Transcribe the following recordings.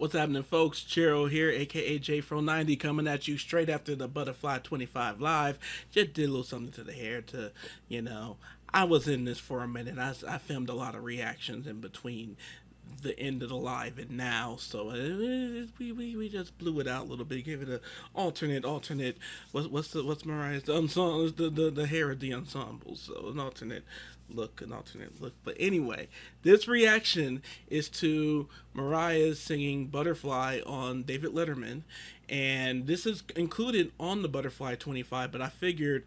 What's happening, folks? Chiro here, aka JFro90, coming at you straight after the Butterfly 25 Live. Just did a little something to the hair to, I was in this for a minute. I filmed a lot of reactions in between the end of the live and now, so we just blew it out a little bit, gave it an alternate. What's Mariah's the ensemble, the hair of the ensemble, so an alternate look. But anyway, this reaction is to Mariah singing Butterfly on David Letterman, and this is included on the Butterfly 25, but I figured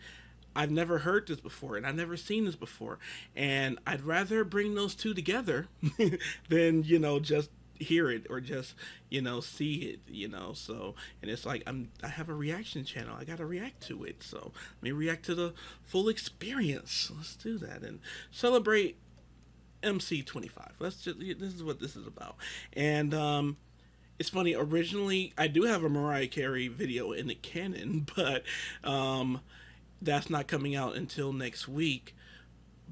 I've never heard this before and I've never seen this before, and I'd rather bring those two together than just hear it or just see it, so, and it's like I have a reaction channel, I gotta react to it, so let me react to the full experience. Let's do that and celebrate MC25. This is what this is about. And it's funny, originally I do have a Mariah Carey video in the canon, but that's not coming out until next week.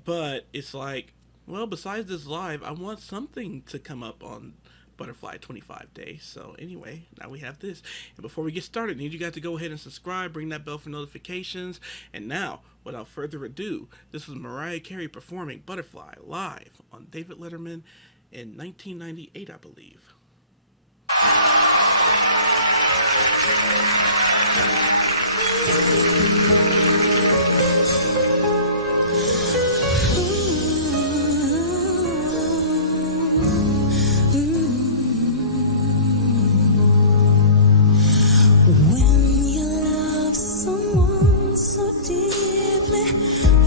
But it's like, well, besides this live, I want something to come up on Butterfly 25 Day. So anyway, now we have this. And before we get started, I need you guys to go ahead and subscribe, ring that bell for notifications. And now, without further ado, this is Mariah Carey performing Butterfly live on David Letterman in 1998, I believe. When you love someone so deeply,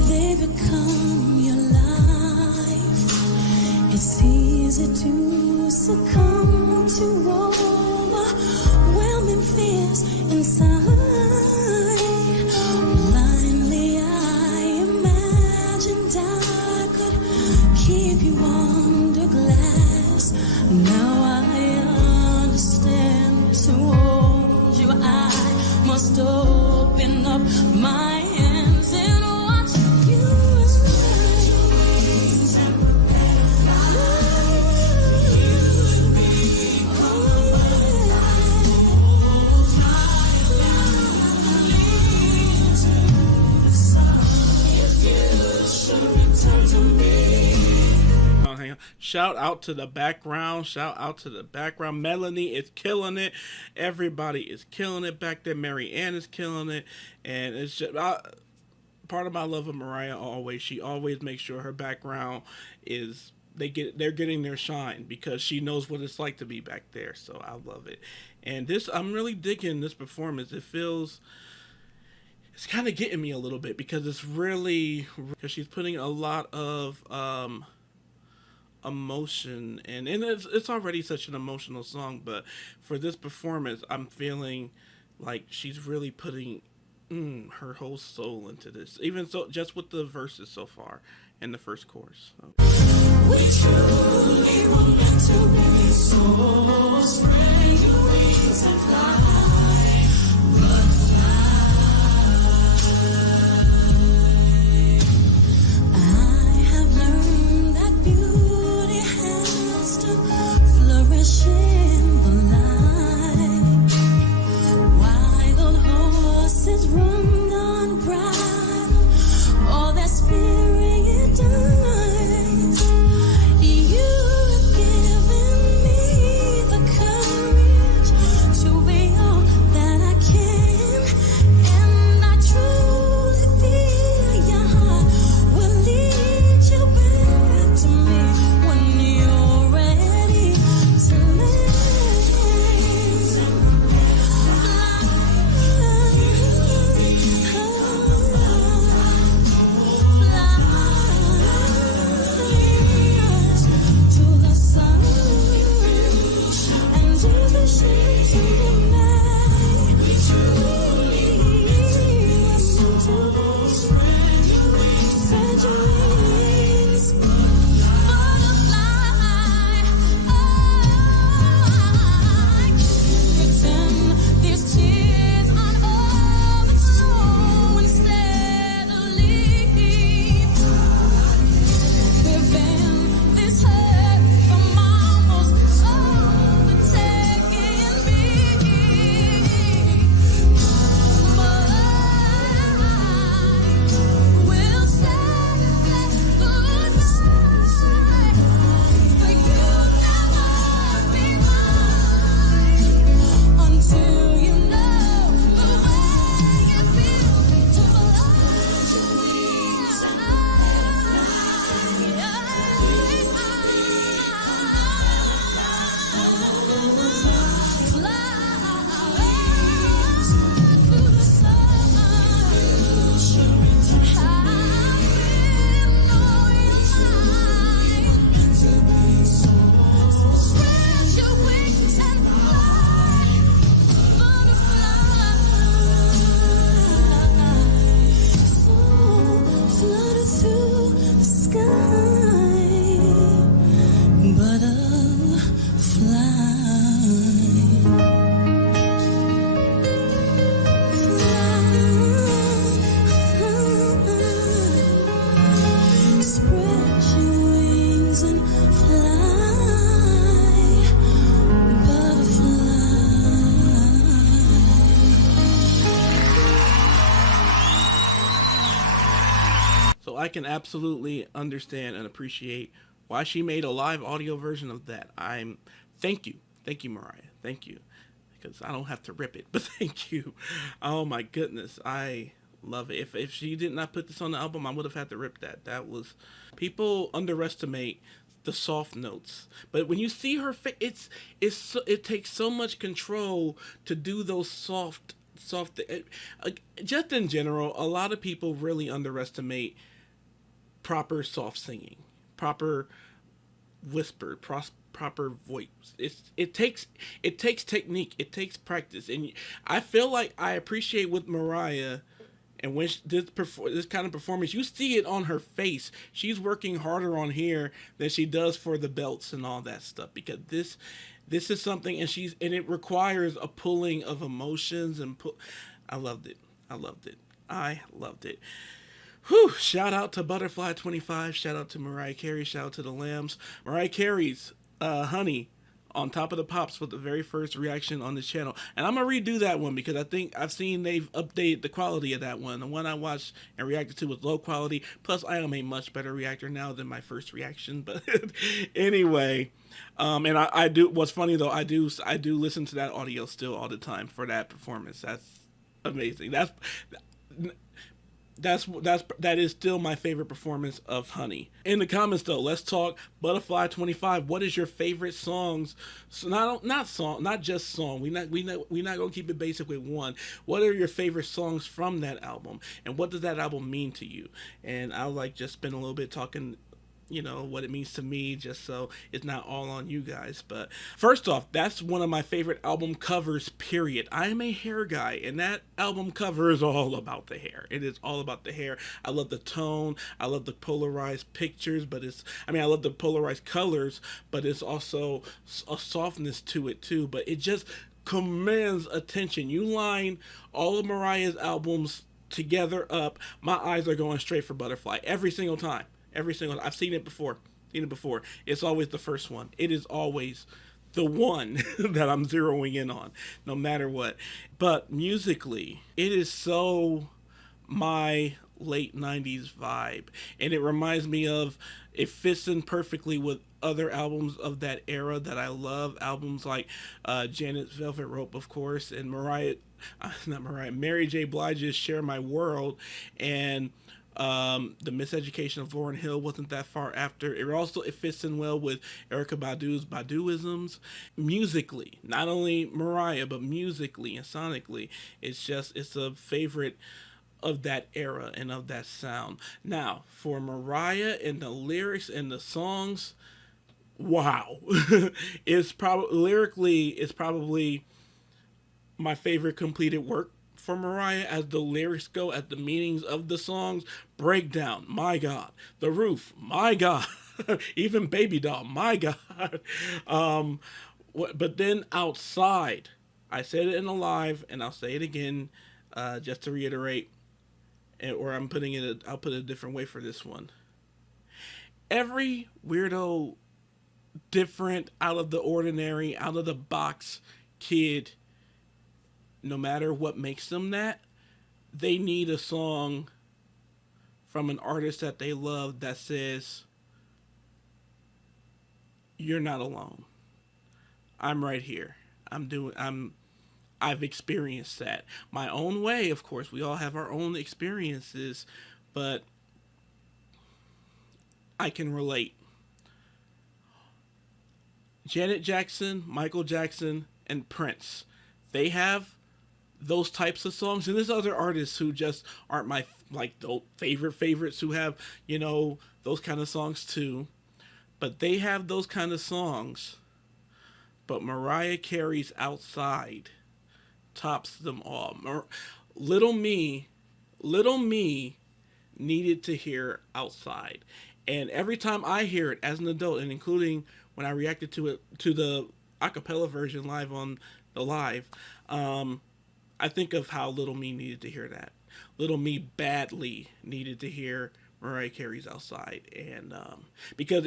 they become your life. It's easy to succumb to overwhelming fears inside. Blindly I imagined I could keep you under glass. Now I understand. To hold you, I must open up my hands and watch you rise and prepare to fly. You and me, the sun. If you should return to me. Hang on. Shout out to the background. Melanie is killing it. Everybody is killing it back there. Mary Ann is killing it. And it's just part of my love of Mariah always. She always makes sure her background is they're getting their shine because she knows what it's like to be back there. So I love it. And this, I'm really digging this performance. It's kind of getting me a little bit because because she's putting a lot of emotion, and it's already such an emotional song, but for this performance I'm feeling like she's really putting her whole soul into this, even so just with the verses so far and the first chorus. So. We truly were meant to be, so spread your wings and fly, but fly. I have learned that beauty has to flourish in the light. Wild horses run on bridle, all their spirit dies. You have given me the courage to be all that I can, and I truly feel your heart will lead you back to me when you're ready to land. To the sun and to the shades of the night. We truly listen to those spread your wings, butterfly. I can't pretend these tears aren't overflowing steadily. We've been this hurt from almost all the time. So I can absolutely understand and appreciate why she made a live audio version of that. Thank you, Mariah, thank you, because I don't have to rip it, but thank you. Oh my goodness, I love it. If she did not put this on the album, I would have had to rip that. That was, people underestimate the soft notes, but when you see her face, it takes so much control to do those soft. Just in general, a lot of people really underestimate proper soft singing, proper whisper, proper voice. It takes technique, it takes practice, and I feel like I appreciate with Mariah. And when this kind of performance, you see it on her face. She's working harder on here than she does for the belts and all that stuff, because this is something, and it requires a pulling of emotions and I loved it. I loved it. Whew, shout out to Butterfly 25. Shout out to Mariah Carey. Shout out to the Lambs. Mariah Carey's Honey on Top of the Pops was the very first reaction on this channel. And I'm going to redo that one because I think I've seen they've updated the quality of that one. The one I watched and reacted to was low quality. Plus, I am a much better reactor now than my first reaction. But anyway, and I do, what's funny though, I do listen to that audio still all the time for that performance. That's amazing. That is still my favorite performance of Honey. In the comments though, let's talk Butterfly 25. What is your favorite songs? So not just song. We not gonna keep it basic with one. What are your favorite songs from that album, and what does that album mean to you? And I'll just spend a little bit talking, what it means to me, just so it's not all on you guys. But first off, that's one of my favorite album covers, period. I am a hair guy, and that album cover is all about the hair. It is all about the hair. I love the tone. I love the polarized pictures, but I love the polarized colors, but it's also a softness to it too. But it just commands attention. You line all of Mariah's albums together up, my eyes are going straight for Butterfly every single time. I've seen it before. It's always the first one. It is always the one that I'm zeroing in on, no matter what. But musically, it is so my late 90s vibe. And it reminds me of, it fits in perfectly with other albums of that era that I love. Albums like Janet's Velvet Rope, of course, and Mary J. Blige's Share My World, and the Miseducation of Lauryn Hill wasn't that far after. It fits in well with Erykah Badu's Baduisms. Musically, not only Mariah, but musically and sonically, it's a favorite of that era and of that sound. Now, for Mariah and the lyrics and the songs, wow. Lyrically, it's probably my favorite completed work for Mariah, as the lyrics go, as the meanings of the songs. Breakdown, my God. The Roof, my God. Even Baby Doll, my God. But then Outside, I said it in a live, and I'll say it again, just to reiterate, or I'll put it a different way for this one. Every weirdo, different, out of the ordinary, out of the box kid, no matter what makes them that, they need a song from an artist that they love that says, you're not alone. I'm right here. I've experienced that. My own way, of course. We all have our own experiences, but I can relate. Janet Jackson, Michael Jackson, and Prince. They have those types of songs, and there's other artists who just aren't my like the favorites who have, you know, those kind of songs too. But they have those kind of songs. But Mariah Carey's Outside tops them all. Little Me, Little Me needed to hear Outside. And every time I hear it as an adult, and including when I reacted to it, to the acapella version live on the live, I think of how Little Me needed to hear that. Little Me badly needed to hear Mariah Carey's Outside, and because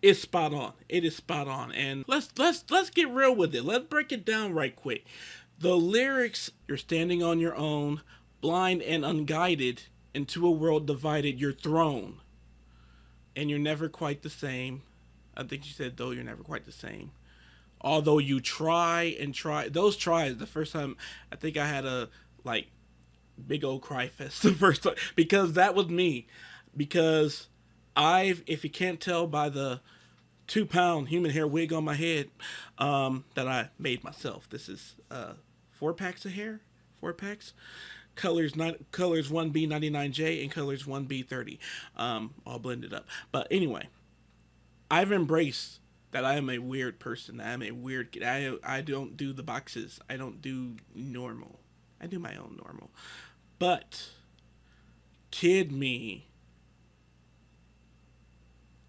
it's spot on. It is spot on. And let's get real with it. Let's break it down right quick. The lyrics: "You're standing on your own, blind and unguided, into a world divided. You're thrown, and you're never quite the same." I think she said, "Though you're never quite the same. Although you try and try." Those tries. The first time I think I had a like big old cry fest the first time, because that was me. Because if you can't tell by the 2-pound human hair wig on my head, that I made myself. This is 4 packs of hair, 4 packs, colors 1B 99J and colors 1B 30, all blended up. But anyway, I've embraced that I am a weird person. I am a weird kid. I don't do the boxes. I don't do normal. I do my own normal. But kid me.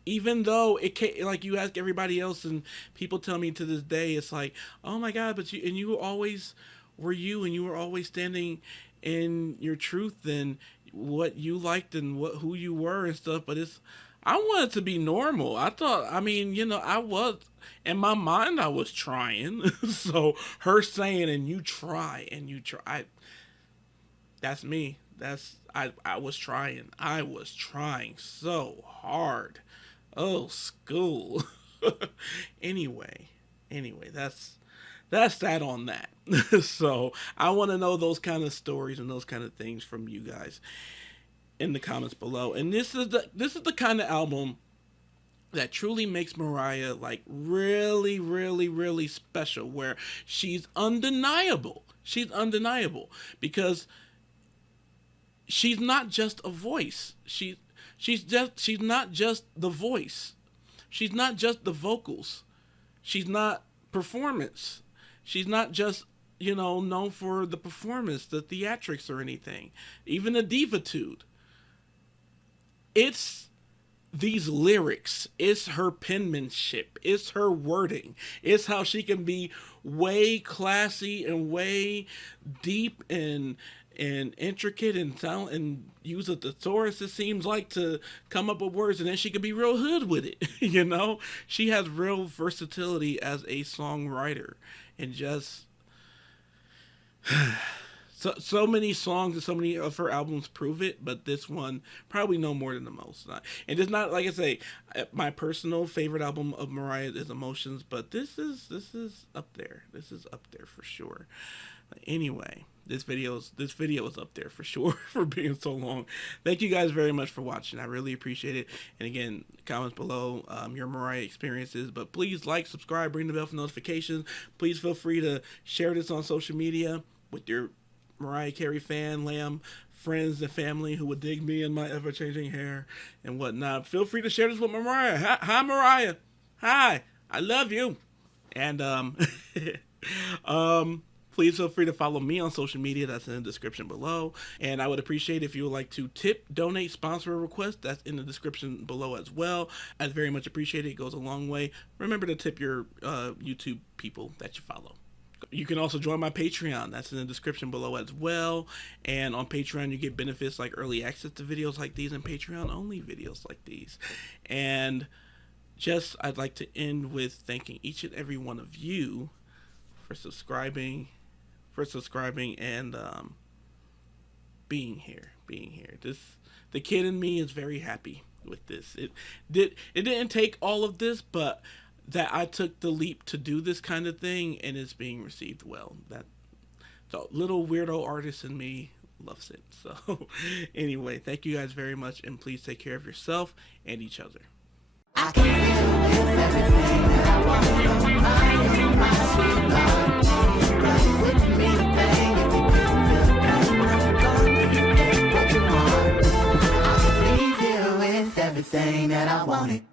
Even though it can't, like, you ask everybody else and people tell me to this day, it's like, oh my God, but you always were you, and you were always standing in your truth and what you liked and who you were and stuff. But I wanted to be normal. I thought, I mean, you know, I was, in my mind, I was trying. So her saying, and you try, that's me. I was trying. I was trying so hard. Oh, school. Anyway, that's that on that. So I want to know those kind of stories and those kind of things from you guys in the comments below. And this is the kind of album that truly makes Mariah like really, really, really special, where she's undeniable. She's undeniable because she's not just a voice. She's not just the voice. She's not just the vocals. She's not performance. She's not just, you know, known for the performance, the theatrics or anything, even the divitude. It's these lyrics. It's her penmanship. It's her wording. It's how she can be way classy and way deep and intricate and sound and use a thesaurus, it seems like, to come up with words, and then she could be real hood with it. You know, she has real versatility as a songwriter, and just so many songs and so many of her albums prove it. But this one probably no more than the most. And it's not, like I say, my personal favorite album of Mariah is Emotions, but this is up there. This is up there for sure. Anyway, this video is up there for sure for being so long. Thank you guys very much for watching. I really appreciate it. And again, comments below your Mariah experiences. But please like, subscribe, ring the bell for notifications. Please feel free to share this on social media with your Mariah Carey fan, lamb, friends, and family who would dig me and my ever-changing hair and whatnot. Feel free to share this with Mariah. Hi, Mariah. Hi, I love you. And please feel free to follow me on social media. That's in the description below. And I would appreciate if you would like to tip, donate, sponsor a request. That's in the description below as well. I'd very much appreciate it. It goes a long way. Remember to tip your YouTube people that you follow. You can also join my Patreon. That's in the description below as well. And on Patreon, you get benefits like early access to videos like these and Patreon-only videos like these. And just, I'd like to end with thanking each and every one of you for subscribing and being here. The kid in me is very happy with this. It didn't take all of this, but that I took the leap to do this kind of thing, and it's being received well. That the little weirdo artist in me loves it. So anyway, thank you guys very much, and please take care of yourself and each other. I can feel everything that I want to know. I want it.